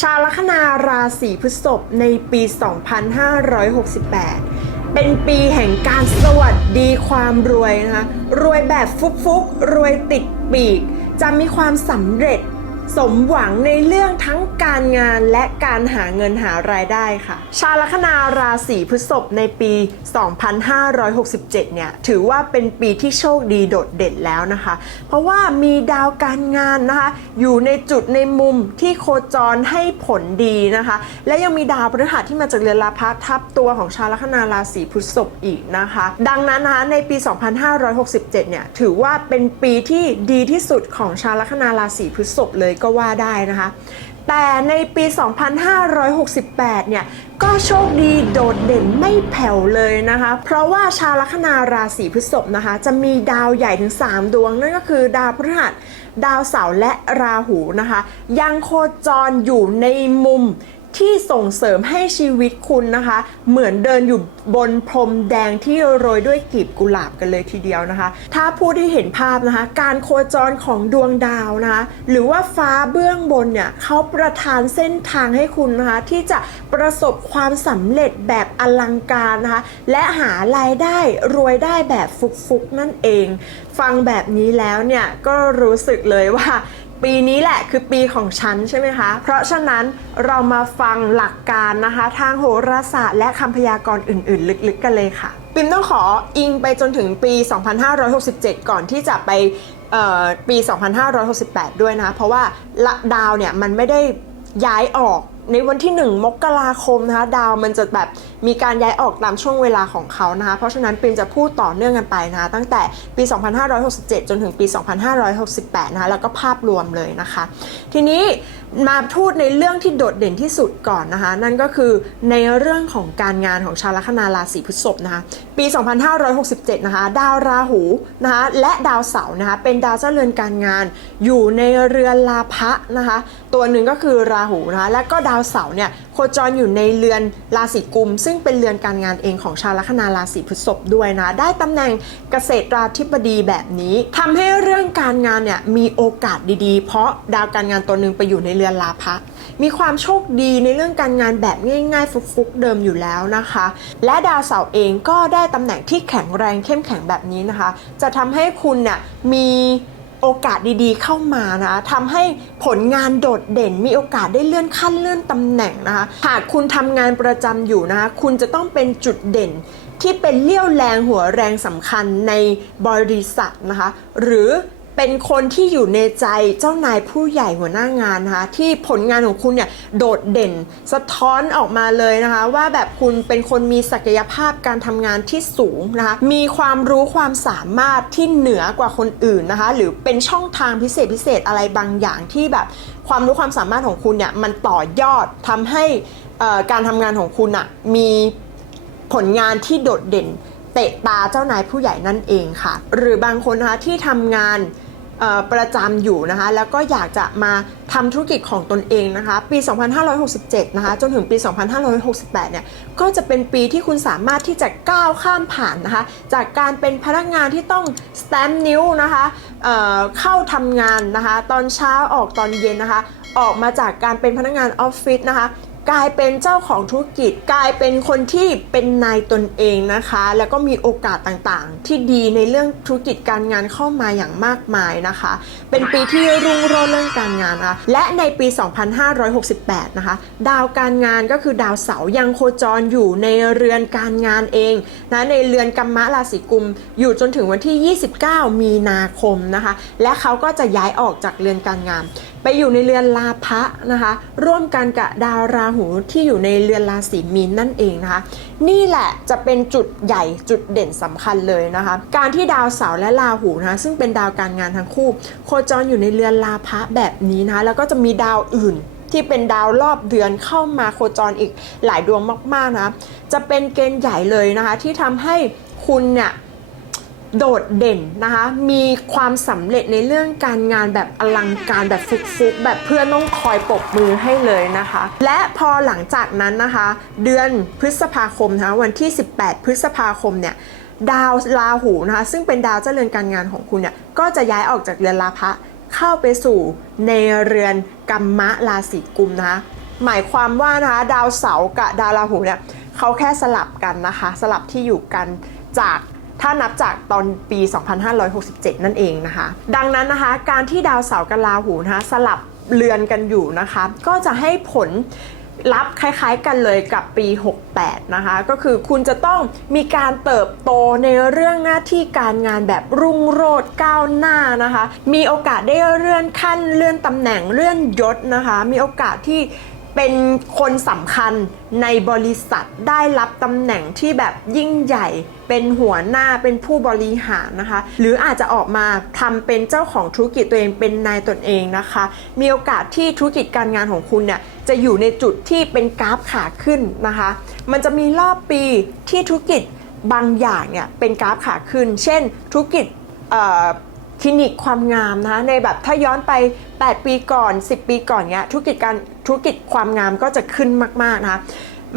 ชาวลัคนาราศีพฤษภในปี 2568 เป็นปีแห่งการสวัสดีความรวยนะคะ รวยแบบฟุกๆ รวยติดปีก จะมีความสำเร็จ สมหวังในเรื่องทั้งการงานและการหาเงินหารายได้ค่ะ ชาวลัคนาราศีพฤษภในปี 2567 เนี่ย ถือว่าเป็นปีที่โชคดีโดดเด่นแล้วนะคะ เพราะว่ามีดาวการงานนะคะ อยู่ในจุดในมุมที่โคจรให้ผลดีนะคะ และยังมีดาวพฤหัสที่มาจากเรือนราพะทับตัวของชาวลัคนาราศีพฤษภอีกนะคะ ดังนั้นนะคะในปี 2567 เนี่ย ถือว่าเป็นปีที่ดีที่สุดของชาวลัคนาราศีพฤษภเลยก็ว่าได้นะคะ แต่ในปี 2568 เนี่ยก็โชคดีโดดเด่นไม่แผ่วเลยนะคะ เพราะว่าชาวลัคนาราศีพฤษภนะคะ จะมีดาวใหญ่ถึง 3 ดวง นั่นก็คือดาวพฤหัส ดาวเสาร์และราหูนะคะ ยังโคจรอยู่ในมุม ที่ส่งเสริมให้ชีวิตคุณนะคะ เหมือนเดินอยู่บนพรมแดงที่โรยด้วยกลีบกุหลาบกันเลยทีเดียวนะคะ ถ้าพูดให้เห็นภาพนะคะ การโคจรของดวงดาวนะคะ หรือว่าฟ้าเบื้องบนเนี่ยเขาประทานเส้นทางให้คุณนะคะ ที่จะประสบความสำเร็จแบบอลังการนะคะ และหารายได้รวยได้แบบฟุกๆนั่นเอง ฟังแบบนี้แล้วเนี่ยก็รู้สึกเลยว่า ปีนี้แหละคือปีของฉันใช่ไหมคะ เพราะฉะนั้นเรามาฟังหลักการนะคะ ทางโหราศาสตร์และคำพยากรณ์อื่น ๆ ลึกๆ กันเลยค่ะ ปิมต้องขออิงไปจนถึงปี 2567 ก่อนที่จะไปปี 2568 ด้วยนะ เพราะว่าละดาวเนี่ยมันไม่ได้ย้ายออก ในวันที่ 1 มกราคมนะคะดาวมันจะแบบมีการย้ายออกตามช่วงเวลาของเขานะคะเพราะฉะนั้นปิมจะพูดต่อเนื่องกันไปนะคะตั้งแต่ปี 2567 จนถึงปี 2568 นะคะแล้วก็ภาพรวมเลยนะคะ ทีนี้มาพูดในเรื่องที่โดดเด่นที่สุดก่อนนะคะ นั่นก็คือในเรื่องของการงานของชาวลัคนาราศีพฤษภนะคะ ปี 2567 นะคะ ดาวราหูนะคะและดาวเสาร์นะคะเป็นดาวเจ้าเรือนการงาน อยู่ในเรือนลาภะนะคะ ตัวหนึ่งก็คือราหูนะคะและก็ดาวเสาร์เนี่ยโคจรอยู่ในเรือนราศีกุม ซึ่งเป็นเรือนการงานเองของชาวลัคนาราศีพฤษภด้วยนะ ได้ตำแหน่งเกษตราธิบดีแบบนี้ทำให้เรื่องการงานเนี่ยมีโอกาสดีๆ เพราะดาวการงานตัวหนึ่งไปอยู่ในเรือนลาภะมีความโชคดีในเรื่องการงานแบบง่ายๆ ฟุกๆเดิมอยู่แล้วนะคะ และดาวเสาร์เองก็ได้ตำแหน่งที่แข็งแรงเข้มแข็งแบบนี้นะคะ จะทำให้คุณเนี่ยมี โอกาสดีๆเข้ามานะคะทำให้ผลงานโดดเด่นมีโอกาสได้เลื่อนขั้นเลื่อนตำแหน่งนะคะหากคุณทำงานประจำอยู่นะคะคุณจะต้องเป็นจุดเด่นที่เป็นเลี้ยวแรงหัวแรงสำคัญในบริษัทนะคะ หรือ เป็นคนที่อยู่ในใจเจ้านายผู้ใหญ่หัวหน้างานนะคะที่ผลงานของคุณเนี่ยโดดเด่น สะท้อนออกมาเลยนะคะ ว่าแบบคุณเป็นคนมีศักยภาพการทำงานที่สูงนะคะมีความรู้ความสามารถที่เหนือกว่าคนอื่นนะคะ หรือเป็นช่องทางพิเศษพิเศษอะไรบางอย่างที่แบบความรู้ความสามารถของคุณเนี่ยมันต่อยอดทำให้การทำงานของคุณอะมีผลงานที่โดดเด่นเตะตาเจ้านายผู้ใหญ่นั่นเองค่ะ หรือบางคนนะคะที่ทำงาน ประจำอยู่นะคะ แล้วก็อยากจะมาทำธุรกิจของตนเองนะคะ ปี 2567 นะคะ จนถึงปี 2568 เนี่ย ก็จะเป็นปีที่คุณสามารถที่จะก้าวข้ามผ่านนะคะ จากการเป็นพนักงานที่ต้องสแตมป์นิ้วนะคะเเข้าทำงานนะคะ ตอนเช้าออกตอนเย็นนะคะ ออกมาจากการเป็นพนักงานออฟฟิศนะคะ กลายเป็นเจ้าของธุรกิจ กลายเป็นคนที่เป็นนายตนเองนะคะ แล้วก็มีโอกาสต่างๆ ที่ดีในเรื่องธุรกิจการงานเข้ามาอย่างมากมายนะคะ เป็นปีที่รุ่งโรจน์เรื่องการงานนะคะและในปี 2568 นะคะ ดาวการงานก็คือดาวเสาร์ยังโคจรอยู่ในเรือนการงานเองนะในเรือนกัมมะราศีกุม อยู่จนถึงวันที่ 29 มีนาคมนะคะ และเขาก็จะย้ายออกจากเรือนการงาน ไปอยู่ในเรือนลาภะนะคะ ร่วมกันกับดาวราหูที่อยู่ในเรือนราศีมีนนั่นเองนะคะ นี่แหละจะเป็นจุดใหญ่จุดเด่นสำคัญเลยนะคะ การที่ดาวเสาร์และราหูนะคะซึ่งเป็นดาวการงานทั้งคู่ โคจรอยู่ในเรือนลาภะแบบนี้นะคะแล้วก็จะมีดาวอื่นที่เป็นดาวรอบเดือนเข้ามาโคจรอีกหลายดวงมากๆนะ จะเป็นเกณฑ์ใหญ่เลยนะคะ ที่ทำให้คุณเนี่ย โดดเด่นนะคะ มีความสำเร็จในเรื่องการงานแบบอลังการแบบฟุกๆ แบบเพื่อนต้องคอยปรบมือให้เลยนะคะ และพอหลังจากนั้นนะคะ เดือนพฤษภาคมนะคะวันที่ 18 พฤษภาคมเนี่ยดาวราหูนะคะซึ่งเป็นดาวเจ้าเรือนการงานของคุณเนี่ยก็จะย้ายออกจากเรือนราพะเข้าไปสู่ในเรือนกัมมะราศีกุมนะคะหมายความว่านะคะดาวเสาร์กับดาวราหูเนี่ยเขาแค่สลับกันนะคะ สลับที่อยู่กันจาก ถ้านับจากตอนปี 2567 นั่นเองนะคะ ดังนั้นนะคะ การที่ดาวเสาร์กับราหูนะคะสลับเรือนกันอยู่นะคะ ก็จะให้ผลรับคล้ายๆกันเลยกับปี 68 นะคะ ก็คือคุณจะต้องมีการเติบโตในเรื่องหน้าที่การงานแบบรุ่งโรจน์ก้าวหน้านะคะ มีโอกาสได้เลื่อนขั้นเลื่อนตำแหน่งเลื่อนยศนะคะ มีโอกาสที่ เป็นคนสำคัญในบริษัทได้รับตำแหน่งที่แบบยิ่งใหญ่ เป็นหัวหน้าเป็นผู้บริหารนะคะ หรืออาจจะออกมาทำเป็นเจ้าของธุรกิจตัวเองเป็นนายตนเองนะคะ มีโอกาสที่ธุรกิจการงานของคุณเนี่ยจะอยู่ในจุดที่เป็นกราฟขาขึ้นนะคะ มันจะมีรอบปีที่ธุรกิจบางอย่างเนี่ยเป็นกราฟขาขึ้น เช่นธุรกิจ ลินิกความงามนะคะในแบบถ้าย้อนไป 8 ปีก่อน 10 ปีก่อนเนี้ยธุรกิจการธุรกิจความงามก็จะขึ้นมากๆนะคะ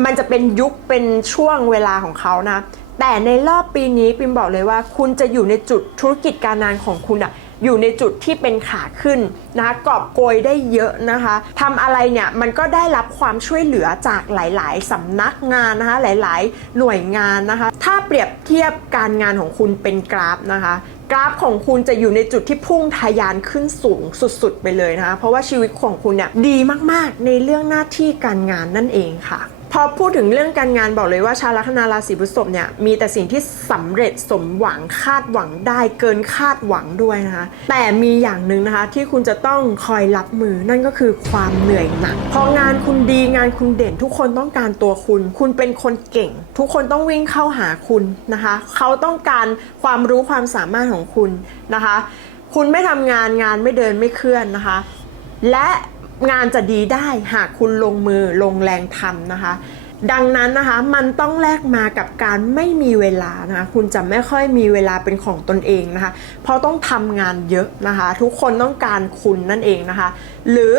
มันจะเป็นยุคเป็นช่วงเวลาของเขานะแต่ในรอบปีนี้ปิมบอกเลยว่าคุณจะอยู่ในจุดธุรกิจการงานของคุณอะอยู่ในจุดที่เป็นขาขึ้นนะคะกอบโกยได้เยอะนะคะทำอะไรเนี่ยมันก็ได้รับความช่วยเหลือจากหลาย ๆสำนักงานนะคะหลาย ๆ หน่วยงานนะคะ ถ้าเปรียบเทียบการงานของคุณเป็นกราฟนะคะ กราฟของคุณจะอยู่ในจุดที่พุ่งทะยานขึ้นสูงสุดๆ ไปเลยนะคะเพราะว่าชีวิตของคุณเนี่ยดีมากๆ ในเรื่องหน้าที่การงานนั่นเองค่ะ พอพูดถึงเรื่องการงานบอกเลยว่าชาวลัคนาราศีพฤษภเนี่ยมีแต่สิ่งที่สำเร็จสมหวังคาดหวังได้เกินคาดหวังด้วยนะคะ แต่มีอย่างหนึ่งนะคะที่คุณจะต้องคอยรับมือนั่นก็คือความเหนื่อยหนักพองานคุณดีงานคุณเด่น ทุกคนต้องการตัวคุณ คุณเป็นคนเก่ง ทุกคนต้องวิ่งเข้าหาคุณนะคะ เขาต้องการความรู้ความสามารถของคุณนะคะ คุณไม่ทำงานงานไม่เดินไม่เคลื่อนนะคะ และ งานจะดีได้หากคุณลงมือลงแรงทำนะคะ ดังนั้นนะคะมันต้องแลกมากับการไม่มีเวลานะคะคุณจะไม่ค่อยมีเวลาเป็นของตนเองนะคะเพราะต้องทำงานเยอะนะคะ ทุกคนต้องการคุณนั่นเองนะคะ หรือ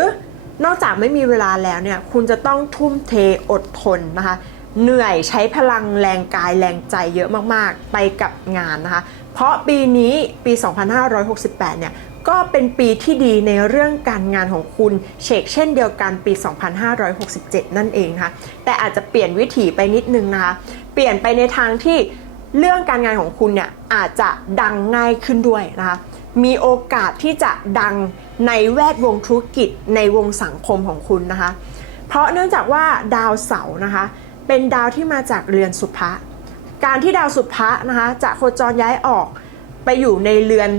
นอกจากไม่มีเวลาแล้วเนี่ยคุณจะต้องทุ่มเทอดทนนะคะ เหนื่อยใช้พลังแรงกายแรงใจเยอะมากๆ ไปกับงานนะคะ เพราะปีนี้ปี 2568 เนี่ย ก็เป็นปีที่ดีในเรื่องการงานของคุณเชกเช่นเดียวกันปี 2567 นั่นเองค่ะ แต่อาจจะเปลี่ยนวิถีไปนิดนึงนะคะ เปลี่ยนไปในทางที่เรื่องการงานของคุณเนี่ยอาจจะดังง่ายขึ้นด้วยนะคะ มีโอกาสที่จะดังในแวดวงธุรกิจในวงสังคมของคุณนะคะ เพราะเนื่องจากว่าดาวเสาร์นะคะ เป็นดาวที่มาจากเรือนสุภะการที่ดาวสุภะนะคะจะโคจรย้ายออกไปอยู่ในเรือน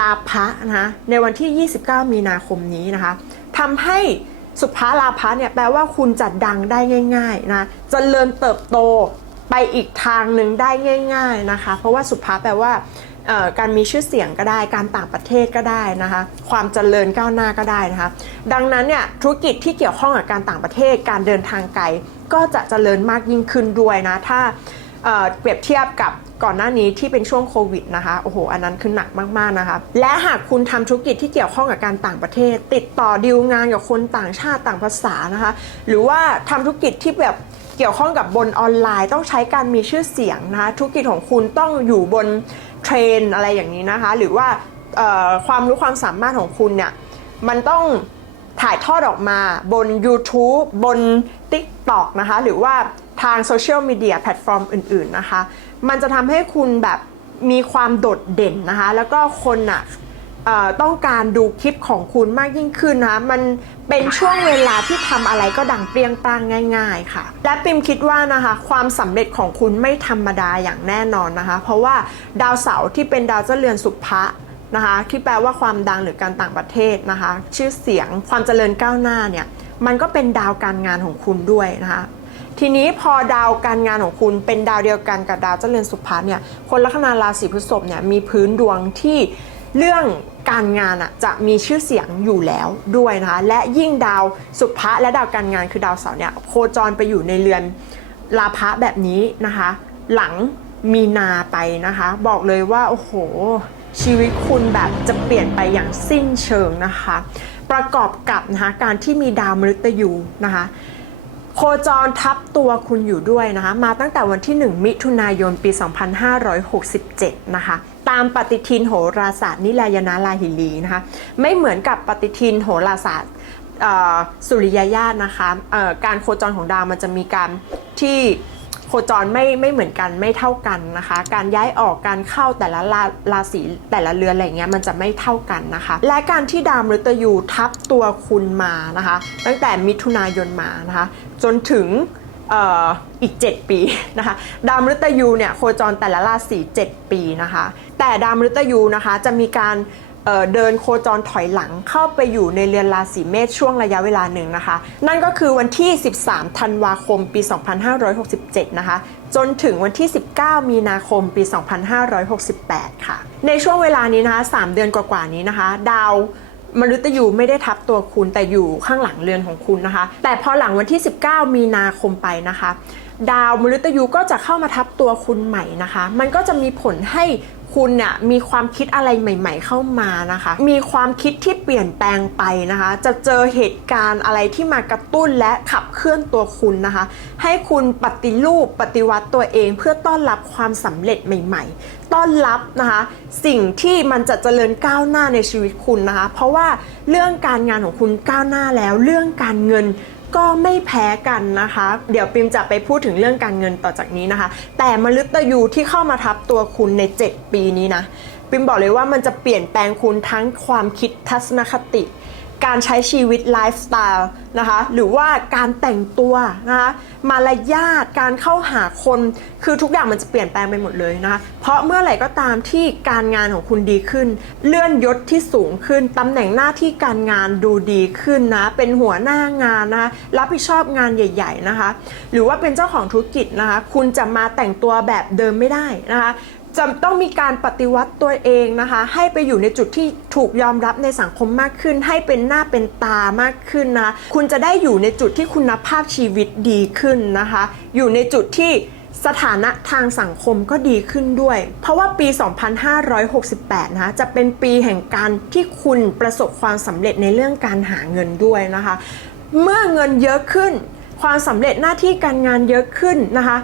ลาภะนะคะในวันที่ 29 มีนาคมนี้นะคะทำให้สุภาลาภะเนี่ยแปลว่าคุณจะดังได้ง่ายๆนะจะเจริญเติบโตไปอีกทางหนึ่งได้ง่าย ๆนะคะ เพราะว่าสุภาแปลว่าการมีชื่อเสียงก็ได้การต่างประเทศก็ได้นะคะ ความเจริญก้าวหน้าก็ได้นะคะ ดังนั้นเนี่ยธุรกิจที่เกี่ยวข้องกับการต่างประเทศการเดินทางไกลก็จะเจริญมากยิ่งขึ้นด้วยนะถ้าเปรียบเทียบกับ ก่อนหน้านี้ที่เป็นช่วงโควิดนะคะโอ้โห อันนั้นคือหนักมากๆนะคะ และหากคุณทำธุรกิจที่เกี่ยวข้องกับการต่างประเทศ ติดต่อดีลงานกับคนต่างชาติต่างภาษานะคะ หรือว่าทำธุรกิจที่แบบเกี่ยวข้องกับบนออนไลน์ต้องใช้การมีชื่อเสียงนะคะธุรกิจของคุณต้องอยู่บนเทรนอะไรอย่างนี้นะคะ หรือว่าความรู้ความสามารถของคุณเนี่ยมันต้องถ่ายทอดออกมาบน YouTube บน TikTok นะคะ หรือว่าทางโซเชียลมีเดียแพลตฟอร์มอื่น ๆ นะคะ มันจะทำให้คุณแบบมีความโดดเด่นนะคะ แล้วก็คนอะเอ่อต้องการดูคลิปของคุณมากยิ่งขึ้นนะคะมันเป็นช่วงเวลาที่ทำอะไรก็ดังเปรี้ยงปรางง่าย ๆ ค่ะ และปิมคิดว่านะคะ ความสำเร็จของคุณไม่ธรรมดาอย่างแน่นอนนะคะ เพราะว่าดาวเสาร์ที่เป็นดาวเจ้าเรือนสุภะนะคะที่แปลว่าความดังหรือการต่างประเทศนะคะ ชื่อเสียงความเจริญก้าวหน้าเนี่ย มันก็เป็นดาวการงานของคุณด้วยนะคะ ทีนี้พอดาวการงานของคุณเป็นดาวเดียวกันกับดาวเจริญสุภาเนี่ยคนลัคนาราศีพฤษภเนี่ยมีพื้นดวงที่เรื่องการงานอะจะมีชื่อเสียงอยู่แล้วด้วยนะคะและยิ่งดาวสุภะและดาวการงานคือดาวเสาร์เนี่ยโคจรไปอยู่ในเรือนลาภะแบบนี้นะคะ หลังมีนาไปนะคะ บอกเลยว่าโอ้โห ชีวิตคุณแบบจะเปลี่ยนไปอย่างสิ้นเชิงนะคะ ประกอบกับนะคะการที่มีดาวมฤตยูนะคะ โคจรทับตัวคุณอยู่ด้วยนะคะมาตั้งแต่วันที่ 1 มิถุนายนปี 2567 นะคะตามปฏิทินโหราศาสตร์นิลายนาลาหิลีนะคะไม่เหมือนกับปฏิทินโหราศาสตร์สุริยญาตนะคะการโคจรของดาวมันจะมีการที่ โคจรไม่ไม่เหมือนกันไม่เท่ากันนะคะ การย้ายออกการเข้าแต่ละราราศีแต่ละเรือนอะไรเงี้ยมันจะไม่เท่ากันนะคะ และการที่ดาวมฤตยูทับตัวคุณมานะคะ ตั้งแต่มิถุนายนมานะคะ จนถึงอออีก 7 ปีนะคะ ดาวมฤตยูเนี่ยโคจรแต่ละราศี7ปีนะคะ แต่ดาวมฤตยูนะคะจะมีการ เดินโคจรถอยหลังเข้าไปอยู่ในเรือนราศีเมษช่วงระยะเวลาหนึ่งนะคะ นั่นก็คือวันที่ 13 ธันวาคมปี 2567 นะคะ จนถึงวันที่ 19 มีนาคมปี 2568 ค่ะ ในช่วงเวลานี้นะคะ 3 เดือนกว่าๆนี้นะคะ ดาวมฤตยูไม่ได้ทับตัวคุณแต่อยู่ข้างหลังเรือนของคุณนะคะ แต่พอหลังวันที่ 19 มีนาคมไปนะคะ ดาวมฤตยูก็จะเข้ามาทับตัวคุณใหม่นะคะ มันก็จะมีผลให้ คุณเนี่ยมีความคิดอะไรใหม่ ๆ เข้ามานะคะ มีความคิดที่เปลี่ยนแปลงไปนะคะ จะเจอเหตุการณ์อะไรที่มากระตุ้นและขับเคลื่อนตัวคุณนะคะ ให้คุณปฏิรูปปฏิวัติตัวเอง เพื่อต้อนรับความสำเร็จใหม่ ๆ ต้อนรับนะคะ สิ่งที่มันจะเจริญก้าวหน้าในชีวิตคุณนะคะ เพราะว่าเรื่องการงานของคุณก้าวหน้าแล้ว เรื่องการเงิน ก็ไม่แพ้กันนะคะ เดี๋ยวปิมจะไปพูดถึงเรื่องการเงินต่อจากนี้นะคะ แต่มฤตยูที่เข้ามาทับตัวคุณใน 7 ปีนี้นะปิมบอกเลยว่ามันจะเปลี่ยนแปลงคุณทั้งความคิดทัศนคติ การใช้ชีวิตไลฟ์สไตล์นะคะหรือว่าการแต่งตัวนะคะมารยาทการเข้าหาคนคือทุกอย่างมันจะเปลี่ยนแปลงไปหมดเลยนะคะเพราะเมื่อไหร่ก็ตามที่การงานของคุณดีขึ้น เลื่อนยศที่สูงขึ้นตำแหน่งหน้าที่การงานดูดีขึ้นนะเป็นหัวหน้างานนะะรับผิดชอบงานใหญ่ ๆนะคะ หรือว่าเป็นเจ้าของธุรกิจนะคะคุณจะมาแต่งตัวแบบเดิมไม่ได้นะคะ จะต้องมีการปฏิวัติตัวเองนะคะ ให้ไปอยู่ในจุดที่ถูกยอมรับในสังคมมากขึ้น ให้เป็นหน้าเป็นตามากขึ้นนะคุณจะได้อยู่ในจุดที่คุณภาพชีวิตดีขึ้นนะคะ อยู่ในจุดที่สถานะทางสังคมก็ดีขึ้นด้วย เพราะว่าปี 2568 นะคะจะเป็นปีแห่งการที่คุณประสบความสำเร็จในเรื่องการหาเงินด้วยนะคะ เมื่อเงินเยอะขึ้น ความสำเร็จหน้าที่การงานเยอะขึ้นนะคะ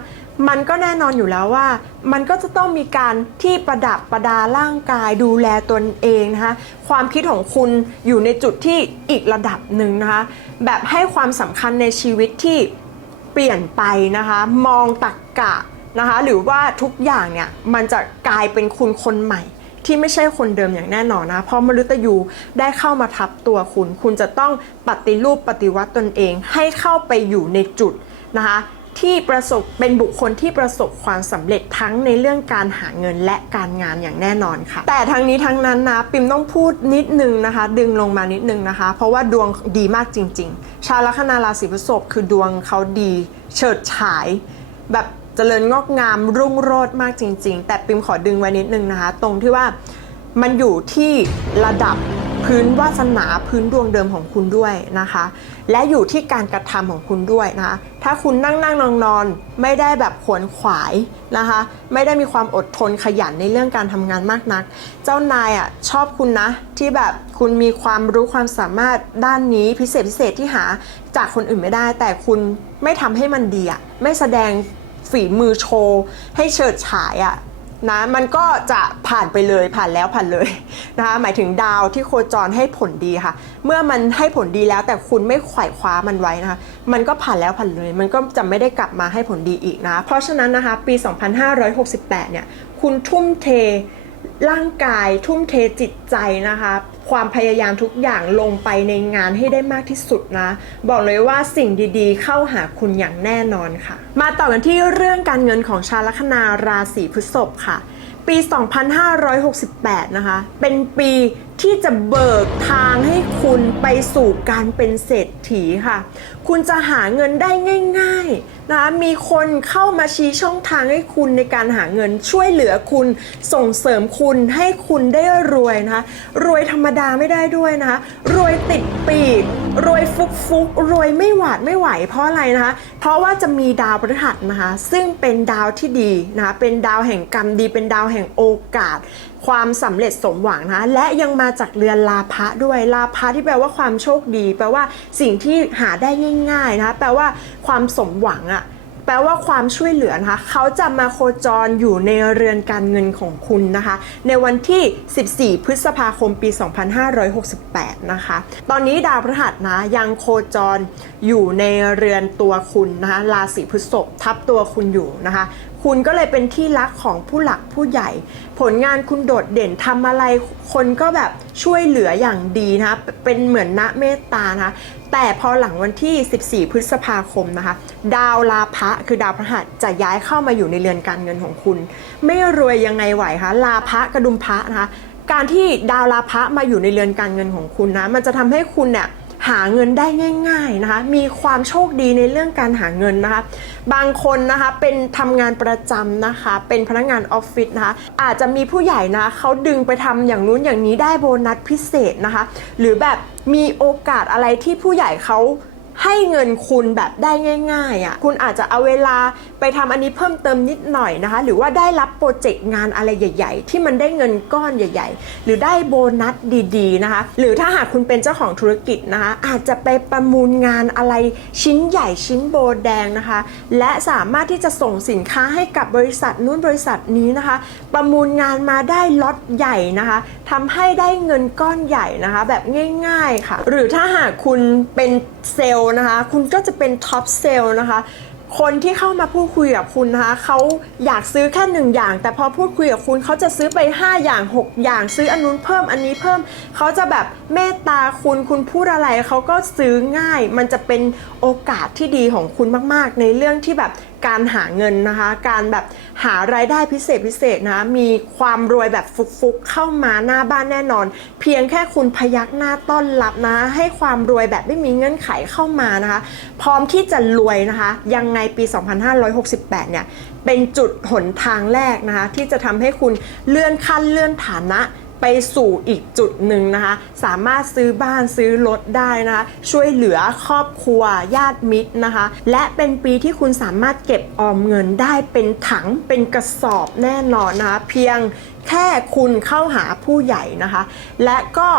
มันก็แน่นอนอยู่แล้วว่า มันก็จะต้องมีการที่ประดับประดาร่างกายดูแลตนเองนะคะความคิดของคุณอยู่ในจุดที่อีกระดับหนึ่งนะคะแบบให้ความสำคัญในชีวิตที่เปลี่ยนไปนะคะมองตักกะนะคะหรือว่าทุกอย่างเนี่ยมันจะกลายเป็นคุณคนใหม่ ที่ไม่ใช่คนเดิมอย่างแน่นอนนะเพราะมฤตยูได้เข้ามาทับตัวคุณ คุณจะต้องปฏิรูปปฏิวัติตนเอง ให้เข้าไปอยู่ในจุดนะคะ ที่ประสบเป็นบุคคลที่ประสบความสำเร็จทั้งในเรื่องการหาเงินและการงานอย่างแน่นอนค่ะ แต่ทั้งนี้ทั้งนั้นนะปิมต้องพูดนิดนึงนะคะ ดึงลงมานิดนึงนะคะ เพราะว่าดวงดีมากจริง ๆ ชาวลัคนาราศีพฤษภคือดวงเขาดีเฉิดฉาย แบบเจริญงอกงามรุ่งโรจน์มากจริง ๆ แต่ปิมขอดึงไว้นิดนึงนะคะ ตรงที่ว่ามันอยู่ที่ระดับ พื้นวาสนาพื้นดวงเดิมของคุณด้วยนะคะ และอยู่ที่การกระทำของคุณด้วยนะคะถ้าคุณนั่งนั่งนอนนอนไม่ได้แบบขวนขวายนะคะ ไม่ได้มีความอดทนขยันในเรื่องการทำงานมากนัก เจ้านายอะชอบคุณนะ ที่แบบคุณมีความรู้ความสามารถด้านนี้พิเศษพิเศษที่หาจากคนอื่นไม่ได้ แต่คุณไม่ทำให้มันดีอะไม่แสดงฝีมือโชว์ให้เฉิดฉายอะ นะมันก็จะผ่านไปเลยผ่านแล้วผ่านเลยนะคะหมายถึงดาวที่โคจรให้ผลดีค่ะ เมื่อมันให้ผลดีแล้วแต่คุณไม่ไขว่คว้ามันไว้นะคะมันก็ผ่านแล้วผ่านเลย มันก็จะไม่ได้กลับมาให้ผลดีอีกนะ เพราะฉะนั้นนะคะปี 2568 เนี่ยคุณทุ่มเทร่างกายทุ่มเทจิตใจนะคะ ความพยายามทุกอย่างลงไปในงานให้ได้มากที่สุดนะ บอกเลยว่าสิ่งดีๆ เข้าหาคุณอย่างแน่นอนค่ะ มาต่อกันที่เรื่องการเงินของชาวลัคนาราศีพฤษภค่ะ ปี 2568 นะคะ เป็นปี ที่จะเบิกทางให้คุณไปสู่การเป็นเศรษฐีค่ะ คุณจะหาเงินได้ง่ายๆนะมีคนเข้ามาชี้ช่องทางให้คุณในการหาเงินช่วยเหลือคุณส่งเสริมคุณให้คุณได้รวยนะคะรวยธรรมดาไม่ได้ด้วยนะคะรวยติดปีก รวยฟุกฟุกรวยไม่หวาดไม่ไหว เพราะอะไรนะคะ เพราะว่าจะมีดาวพฤหัสนะคะซึ่งเป็นดาวที่ดีนะคะเป็นดาวแห่งกรรมดี เป็นดาวแห่งโอกาส ความสำเร็จสมหวังนะะและยังมาจากเรือนลาภะด้วยลาภะที่แปลว่าความโชคดี แปลว่าสิ่งที่หาได้ง่ายๆนะคะแปลว่าความสมหวังอะแปลว่าความช่วยเหลือนะคะเขาจะมาโคจรอยู่ในเรือนการเงินของคุณนะคะ ในวันที่ 14 พฤษภาคมปี 2568 นะคะ ตอนนี้ดาวพฤหัสนะยังโคจรอยู่ในเรือนตัวคุณนะคะราศีพฤษภทับตัวคุณอยู่นะคะ คุณก็เลยเป็นที่รักของผู้หลักผู้ใหญ่ ผลงานคุณโดดเด่นทำอะไรคนก็แบบช่วยเหลืออย่างดีนะคะเป็นเหมือนณเมตตานะคะแต่พอหลังวันที่ 14 พฤษภาคมนะคะ ดาวลาภะคือดาวพฤหัสจะย้ายเข้ามาอยู่ในเรือนการเงินของคุณ ไม่รวยยังไงไหวคะลาภะกระดุมพระนะคะ การที่ดาวลาภะมาอยู่ในเรือนการเงินของคุณนะ มันจะทำให้คุณเนี่ย หาเงินได้ง่ายๆนะคะ มีความโชคดีในเรื่องการหาเงินนะคะ บางคนนะคะเป็นทำงานประจำนะคะ เป็นพนักงานออฟฟิศนะคะ อาจจะมีผู้ใหญ่นะเขาดึงไปทำอย่างนู้นอย่างนี้ได้โบนัสพิเศษนะคะ หรือแบบมีโอกาสอะไรที่ผู้ใหญ่เขา ให้เงินคุณแบบได้ง่ายๆอะ่ะคุณอาจจะเอาเวลาไปทำอันนี้เพิ่มเติมนิดหน่อยนะคะ หรือว่าได้รับโปรเจกต์งานอะไรใหญ่ ๆ ที่มันได้เงินก้อนใหญ่ ๆ หรือได้โบนัสดีๆนะคะ หรือถ้าหากคุณเป็นเจ้าของธุรกิจนะคะ อาจจะไปประมูลงานอะไรชิ้นใหญ่ชิ้นโบแดงนะคะ และสามารถที่จะส่งสินค้าให้กับบริษัทนู้นบริษัทนี้นะคะ ประมูลงานมาได้ล็อตใหญ่นะคะทำให้ได้เงินก้อนใหญ่นะคะ แบบง่าย ๆค่ะ หรือถ้าหากคุณเป็น เซลล์นะคะ คุณก็จะเป็นท็อปเซลล์นะคะ คนที่เข้ามาพูดคุยกับคุณนะคะเขาอยากซื้อแค่หนึ่งอย่าง แต่พอพูดคุยกับคุณเขาจะซื้อไป 5 อย่าง 6 อย่าง ซื้ออันนู้นเพิ่มอันนี้เพิ่มเขาจะแบบเมตตาคุณคุณพูดอะไรเขาก็ซื้อง่าย มันจะเป็นโอกาสที่ดีของคุณมากๆ ในเรื่องที่แบบการหาเงินนะคะ การแบบ หารายได้พิเศษพิเศษนะ มีความรวยแบบฟุกๆ เข้ามาหน้าบ้านแน่นอน เพียงแค่คุณพยักหน้าต้อนรับนะ ให้ความรวยแบบไม่มีเงื่อนไขเข้ามานะคะ พร้อมที่จะรวยนะคะ ยังไงปี 2568 เนี่ย เป็นจุดหนทางแรกนะคะ ที่จะทำให้คุณเลื่อนขั้นเลื่อนฐานะ ไปสู่อีกจุดหนึ่งนะคะ สามารถซื้อบ้านซื้อรถได้นะคะ ช่วยเหลือครอบครัวญาติมิตรนะคะ และเป็นปีที่คุณสามารถเก็บออมเงินได้เป็นถังเป็นกระสอบแน่นอนนะคะเพียงแค่คุณเข้าหาผู้ใหญ่นะคะ และก็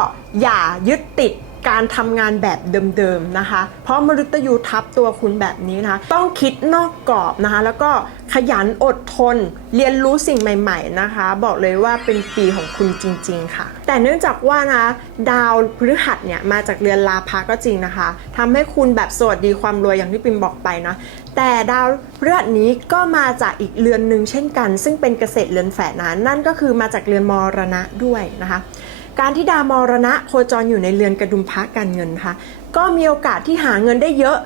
อย่ายึดติด การทำงานแบบเดิมๆนะคะ เพราะมฤตยูทับตัวคุณแบบนี้นะคะ ต้องคิดนอกกรอบนะคะ แล้วก็ขยันอดทน เรียนรู้สิ่งใหม่ ๆนะคะ บอกเลยว่าเป็นปีของคุณจริง ๆ ค่ะ แต่เนื่องจากว่านะดาวพฤหัสเนี่ยมาจากเรือนลาภะก็จริงนะคะทำให้คุณแบบสวัสดีความรวยอย่างที่ปิมบอกไปนะแต่ดาวพฤหัสนี้ก็มาจากอีกเรือนหนึ่งเช่นกัน ซึ่งเป็นเกษตรเรือนแฝดนะนั่นก็คือมาจากเรือนมรณะด้วยนะคะ การที่ดาวมรณะโคจรอยู่ในเรือนกระดุมพระการเงินนะคะก็มีโอกาสที่หาเงินได้เยอะ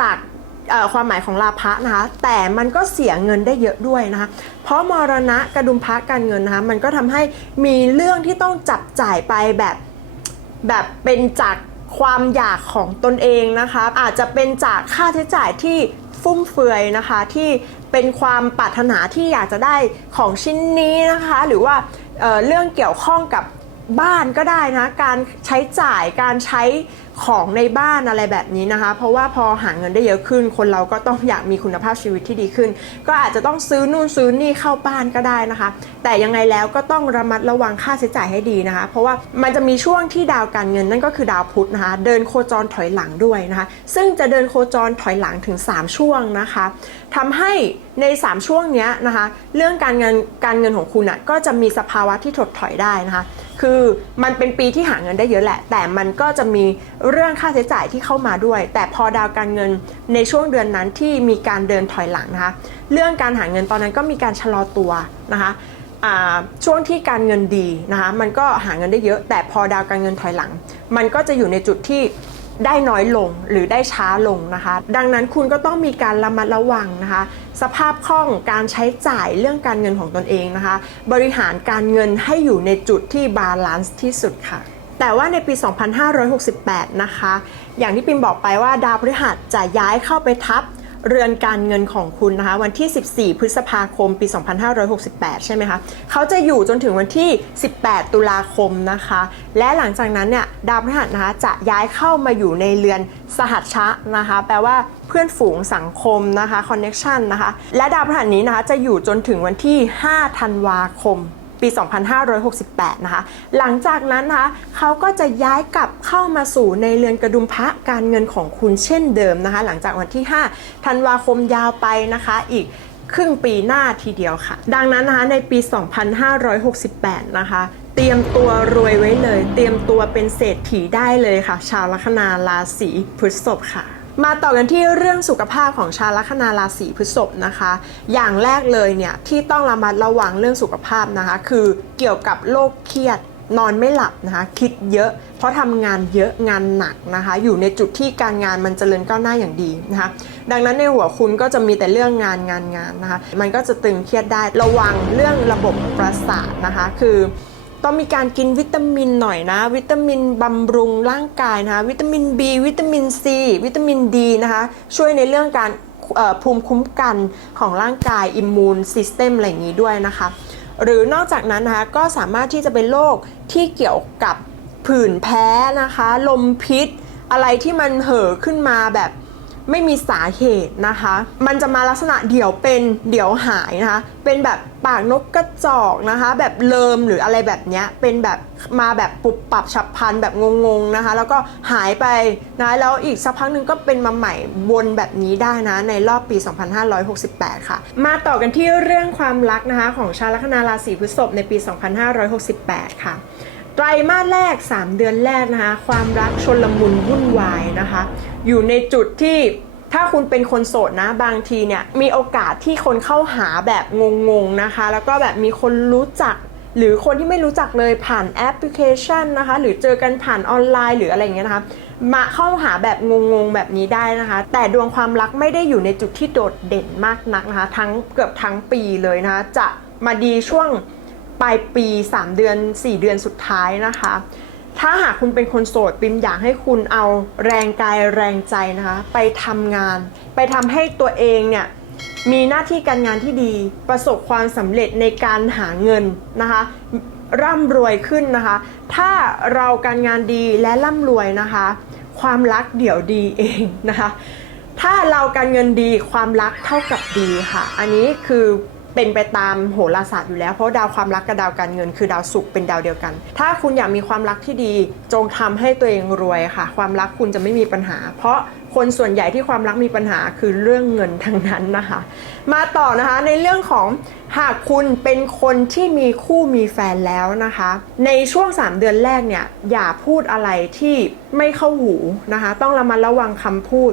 จากความหมายของลาภะนะคะ แต่มันก็เสียเงินได้เยอะด้วยนะคะ เพราะมรณะกระดุมพระการเงินนะคะ มันก็ทำให้มีเรื่องที่ต้องจับจ่ายไปแบบแบบเป็นจากความอยากของตนเองนะคะ อาจจะเป็นจากค่าใช้จ่ายที่ฟุ่มเฟือยนะคะที่เป็นความปรารถนาที่อยากจะได้ของชิ้นนี้นะคะ หรือว่าเเรื่องเกี่ยวข้องกับ บ้านก็ได้นะ การใช้จ่ายการใช้ของในบ้านอะไรแบบนี้นะคะ เพราะว่าพอหาเงินได้เยอะขึ้น คนเราก็ต้องอยากมีคุณภาพชีวิตที่ดีขึ้น ก็อาจจะต้องซื้อนู่นซื้อนี่เข้าบ้านก็ได้นะคะ แต่ยังไงแล้วก็ต้องระมัดระวังค่าใช้จ่ายให้ดีนะคะ เพราะว่ามันจะมีช่วงที่ดาวการเงินนั่นก็คือดาวพุธนะคะ เดินโคจรถอยหลังด้วยนะคะ ซึ่งจะเดินโคจรถอยหลังถึง 3 ช่วงนะคะทำให้ใน 3 ช่วงนี้นะคะ เรื่องการเงินการเงินของคุณอะก็จะมีสภาวะที่ถดถอยได้นะคะ คือมันเป็นปีที่หาเงินได้เยอะแหละ แต่มันก็จะมีเรื่องค่าใช้จ่ายที่เข้ามาด้วย แต่พอดาวการเงินในช่วงเดือนนั้นที่มีการเดินถอยหลังนะคะ เรื่องการหาเงินตอนนั้นก็มีการชะลอตัวนะคะช่วงที่การเงินดีนะคะมันก็หาเงินได้เยอะ แต่พอดาวการเงินถอยหลัง มันก็จะอยู่ในจุดที่ ได้น้อยลงหรือได้ช้าลงนะคะ ดังนั้นคุณก็ต้องมีการระมัดระวังนะคะ สภาพคล่องการใช้จ่ายเรื่องการเงินของตนเองนะคะ บริหารการเงินให้อยู่ในจุดที่บาลานซ์ที่สุดค่ะ แต่ว่าในปี 2568 นะคะ อย่างที่ปิมบอกไปว่าดาวพฤหัสจะย้ายเข้าไปทับ เรือนการเงินของคุณนะคะ วันที่ 14 พฤษภาคมปี 2568 ใช่ไหมคะเขาจะอยู่จนถึงวันที่ 18 ตุลาคมนะคะ และหลังจากนั้นเนี่ยดาวพฤหัสนะคะจะย้ายเข้ามาอยู่ในเรือนสหัชชะนะคะ แปลว่าเพื่อนฝูงสังคมนะคะ connection นะคะ และดาวพฤหัสนี้นะคะจะอยู่จนถึงวันที่ 5 ธันวาคม ปี 2568 นะคะ หลังจากนั้นนะคะเขาก็จะย้ายกลับเข้ามาสู่ในเรือนกระดุมพระการเงินของคุณเช่นเดิมนะคะ หลังจากวันที่ 5 ธันวาคมยาวไปนะคะอีกครึ่งปีหน้าทีเดียวค่ะ ดังนั้นนะคะในปี 2568 นะคะเตรียมตัวรวยไว้เลย เตรียมตัวเป็นเศรษฐีได้เลยค่ะ ชาวลัคนาราศีพฤษภค่ะ มาต่อกันที่เรื่องสุขภาพของชาวลัคนาราศีพฤษภนะคะ อย่างแรกเลยเนี่ยที่ต้องระมัดระวังเรื่องสุขภาพนะคะ คือเกี่ยวกับโรคเครียดนอนไม่หลับนะคะ คิดเยอะ เพราะทำงานเยอะงานหนักนะคะ อยู่ในจุดที่การงานมันเจริญก้าวหน้าอย่างดีนะคะ ดังนั้นในหัวคุณก็จะมีแต่เรื่องงานงานงานนะคะ มันก็จะตึงเครียดได้ระวังเรื่องระบบประสาทนะคะ คือ ต้องมีการกินวิตามินหน่อยนะ วิตามินบำรุงร่างกายนะคะ วิตามิน B วิตามิน C วิตามิน D นะคะ ช่วยในเรื่องการภูมิคุ้มกันของร่างกายอิมมูนซิสเต็มอะไรอย่างนี้ด้วยนะคะ หรือนอกจากนั้นนะคะก็สามารถที่จะเป็นโรคที่เกี่ยวกับผื่นแพ้นะคะ ลมพิษ อะไรที่มันเห่อขึ้นมาแบบ ไม่มีสาเหตุนะคะ มันจะมาลักษณะเดี๋ยวเป็นเดี๋ยวหายนะคะ เป็นแบบปากนกกระจอกนะคะ แบบเลิมหรืออะไรแบบเนี้ย เป็นแบบมาแบบปุบปับฉับพลันแบบงงๆนะคะ แล้วก็หายไปนะแล้วอีกสักพักหนึ่งก็เป็นมาใหม่วนแบบนี้ได้นะในรอบปี 2568 ค่ะ มาต่อกันที่เรื่องความรักนะคะของชาวลัคนาราศีพฤษภในปี 2568 ค่ะไตรมาสแรก 3 เดือนแรกนะคะ ความรักชนลมุนวุ่นวายนะคะ อยู่ในจุดที่ถ้าคุณเป็นคนโสดนะบางทีเนี่ยมีโอกาสที่คนเข้าหาแบบงงๆนะคะ แล้วก็แบบมีคนรู้จัก หรือคนที่ไม่รู้จักเลยผ่านแอปพลิเคชันนะคะ หรือเจอกันผ่านออนไลน์หรืออะไรอย่างเงี้ยนะคะมาเข้าหาแบบงงๆแบบนี้ได้นะคะ แต่ดวงความรักไม่ได้อยู่ในจุดที่โดดเด่นมากนักนะคะ ทั้งเกือบทั้งปีเลยนะคะจะมาดีช่วงปลายปี 3 เดือน 4 เดือนสุดท้ายนะคะ ถ้าหากคุณเป็นคนโสดปิมอยากให้คุณเอาแรงกายแรงใจนะคะ ไปทำงาน ไปทำให้ตัวเองเนี่ยมีหน้าที่การงานที่ดีประสบความสำเร็จในการหาเงินนะคะร่ำรวยขึ้นนะคะ ถ้าเราการงานดีและร่ำรวยนะคะ ความรักเดี๋ยวดีเองนะคะ ถ้าเราการเงินดีความรักเท่ากับดีค่ะ อันนี้คือ เป็นไปตามโหราศาสตร์อยู่แล้ว เพราะดาวความรักกับดาวการเงิน คือดาวศุกร์เป็นดาวเดียวกัน ถ้าคุณอยากมีความรักที่ดี จงทำให้ตัวเองรวยค่ะ ความรักคุณจะไม่มีปัญหา เพราะคนส่วนใหญ่ที่ความรักมีปัญหาคือเรื่องเงินทั้งนั้นนะคะ มาต่อนะคะในเรื่องของหากคุณเป็นคนที่มีคู่มีแฟนแล้วนะคะ ในช่วง 3 เดือนแรกเนี่ยอย่าพูดอะไรที่ไม่เข้าหูนะคะ ต้องระมัดระวังคำพูด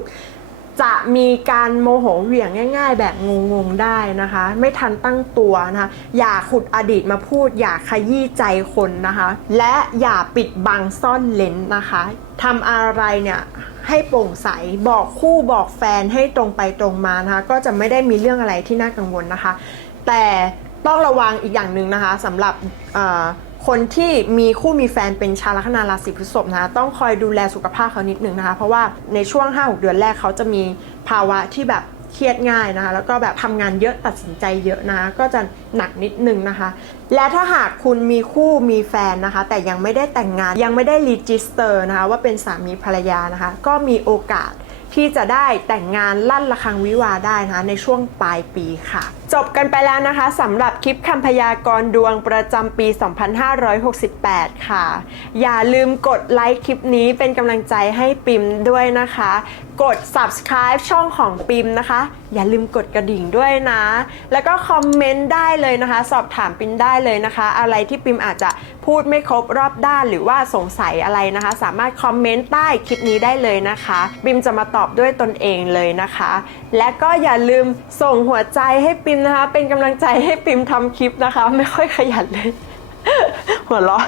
จะมีการโมโหเหวี่ยงง่าย ๆ แบบงงๆได้นะคะ ไม่ทันตั้งตัวนะคะ อย่าขุดอดีตมาพูด อย่าขยี้ใจคนนะคะ และอย่าปิดบังซ่อนเลนนะคะทำอะไรเนี่ยให้โปร่งใสบอกคู่บอกแฟนให้ตรงไปตรงมานะคะ ก็จะไม่ได้มีเรื่องอะไรที่น่ากังวลนะคะ แต่ต้องระวังอีกอย่างหนึ่งนะคะสำหรับ คนที่มีคู่มีแฟนเป็นชาวลัคนาราศีพฤษภนะต้องคอยดูแลสุขภาพเขานิดนึงนะคะ เพราะว่าในช่วง 5-6 เดือนแรกเขาจะมีภาวะที่แบบเครียดง่ายนะคะ แล้วก็แบบทำงานเยอะตัดสินใจเยอะนะะก็จะหนักนิดนึงนะคะ และถ้าหากคุณมีคู่มีแฟนนะคะ แต่ยังไม่ได้แต่งงานยังไม่ได้รีจิสเตอร์นะคะว่าเป็นสามีภรรยานะคะ ก็มีโอกาสที่จะได้แต่งงานลั่นระฆังวิวาได้นะคะในช่วงปลายปีค่ะ จบกันไปแล้วนะคะสำหรับคลิปคำพยากรณ์ดวงประจำปี 2568 ค่ะ อย่าลืมกดไลค์คลิปนี้เป็นกำลังใจให้ปิมด้วยนะคะ กด subscribe ช่องของปิมนะคะ อย่าลืมกดกระดิ่งด้วยนะ แล้วก็คอมเมนต์ได้เลยนะคะ สอบถามปิมได้เลยนะคะ อะไรที่ปิมอาจจะพูดไม่ครบรอบด้านหรือว่าสงสัยอะไรนะคะ สามารถคอมเมนต์ใต้คลิปนี้ได้เลยนะคะปิมจะมาตอบด้วยตนเองเลยนะคะ และก็อย่าลืมส่งหัวใจให้ปิมนะคะ เป็นกำลังใจให้ปิมทำคลิปนะคะ ไม่ค่อยขยันเลย หัวเราะ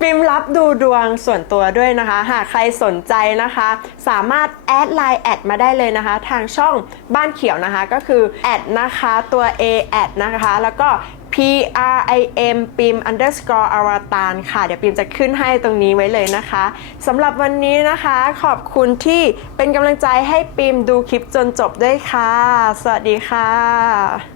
ปิมรับดูดวงส่วนตัวด้วยนะคะ หากใครสนใจนะคะ สามารถแอดไลน์แอดมาได้เลยนะคะ ทางช่องบ้านเขียวนะคะ ก็คือแอดนะคะตัว A แอดนะคะ แล้วก็ P R I M ปิม underscore อวตารค่ะ เดี๋ยวปิมจะขึ้นให้ตรงนี้ไว้เลยนะคะสำหรับวันนี้นะคะ ขอบคุณที่เป็นกำลังใจให้ปิมดูคลิปจนจบด้วยค่ะ สวัสดีค่ะ